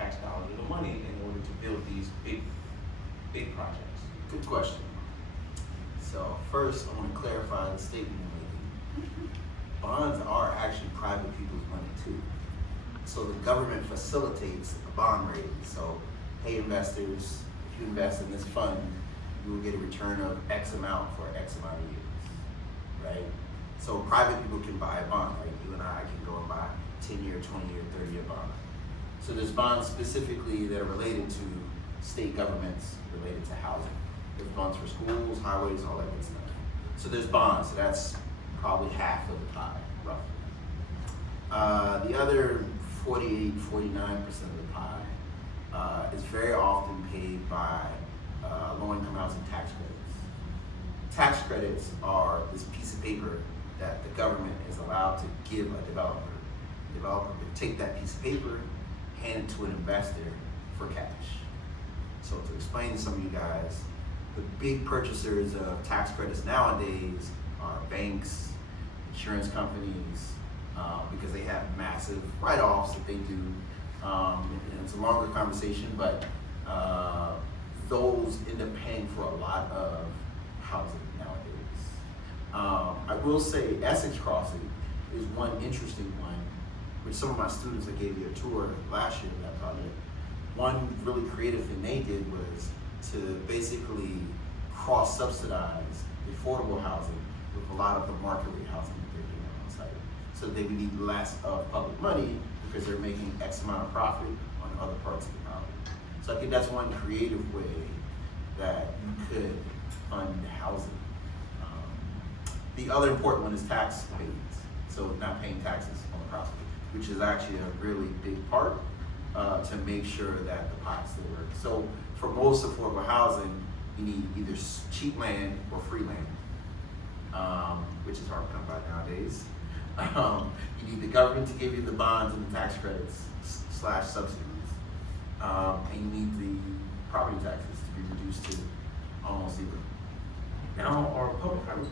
tax dollars or the money in order to build these big projects? Good question. So first, I want to clarify the statement you're making. Bonds are actually private people's money too. So the government facilitates a bond rating. So, hey investors, if you invest in this fund, you will get a return of X amount for X amount of years, right? So private people can buy a bond, like you and I can go and buy 10-year, 20-year, 30-year bond. So there's bonds specifically that are related to state governments, related to housing. There's bonds for schools, highways, all that good stuff. So there's bonds, so that's probably half of the pie, roughly. The other 48, 49% of the pie is very often paid by low-income housing tax credits. Tax credits are this piece of paper that the government is allowed to give a developer. The developer can take that piece of paper, hand it to an investor for cash. So to explain to some of you guys, the big purchasers of tax credits nowadays are banks, insurance companies, because they have massive write-offs that they do. And it's a longer conversation, but those end up paying for a lot of housing nowadays. I will say Essex Crossing is one interesting one, which some of my students, I gave you a tour last year of that project. One really creative thing they did was to basically cross-subsidize the affordable housing with a lot of the market rate housing that they're doing on site. So they would need less of public money because they're making X amount of profit on other parts of the property. So I think that's one creative way that you could fund housing. The other important one is tax payments. So not paying taxes on the property, which is actually a really big part to make sure that the pie still works. So for most affordable housing, you need either cheap land or free land, which is hard to come by nowadays. You need the government to give you the bonds and the tax credits / subsidies. And you need the property taxes to be reduced to almost zero. Now, are public-private